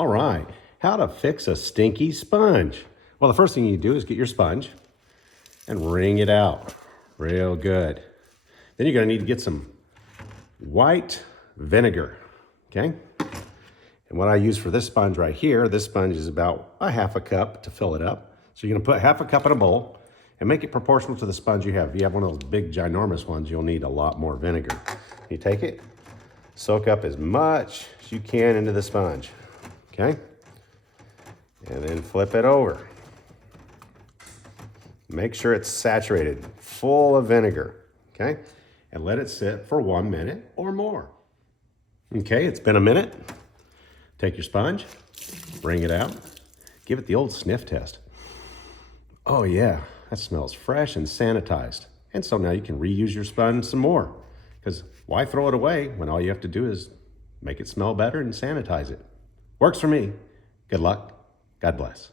All right, how to fix a stinky sponge. Well, the first thing you do is get your sponge and wring it out real good. Then you're gonna need to get some white vinegar, okay? And what I use for this sponge right here, this sponge is about a half a cup to fill it up. So you're gonna put half a cup in a bowl and make it proportional to the sponge you have. If you have one of those big ginormous ones, you'll need a lot more vinegar. You take it, soak up as much as you can into the sponge, okay? And then flip it over. Make sure it's saturated, full of vinegar, okay? And let it sit for 1 minute or more. Okay, it's been a minute. Take your sponge, bring it out, give it the old sniff test. Oh yeah, that smells fresh and sanitized. And so now you can reuse your sponge some more, because why throw it away when all you have to do is make it smell better and sanitize it? Works for me. Good luck. God bless.